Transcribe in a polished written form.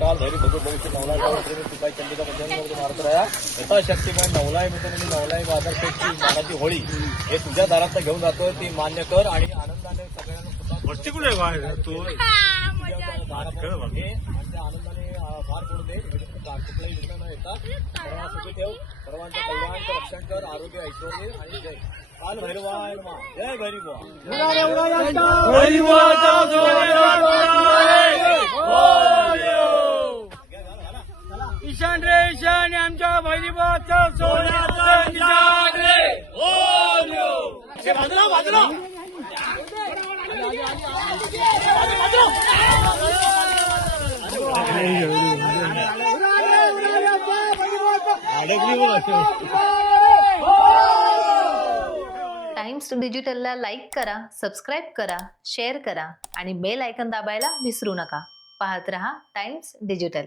काल भैरी भगत भविष्य नवलाय गावात तुकाई चंडिका पंचायत मारत राहा यथाशक्तीमान नवलाय मित्रांनी नवलाय बाजारपेठची मानाची होळी हे तुझ्या दारात घेऊन जातोय ती मान्य कर आणि आनंदाने सगळ्यांना वरती कुठे तू आनंदाने पार पडू दे कुठलाही विघ्न न येता सर्वांना सुखी ठेव सर्वांच्या कल्याणाचं रक्षण कर आरोग्य ऐश्वर्य आणि जय काल भैरवाय नमः जय भैरवा ईशान रे ईशान आमच्या भैरीबाचं सोन्याचं निशाण रे बाजूला टाइम्स डिजिटलला लाईक करा, सबस्क्राईब करा, शेअर करा आणि बेल आयकॉन दाबायला विसरू नका. पाहत रहा टाइम्स डिजिटल.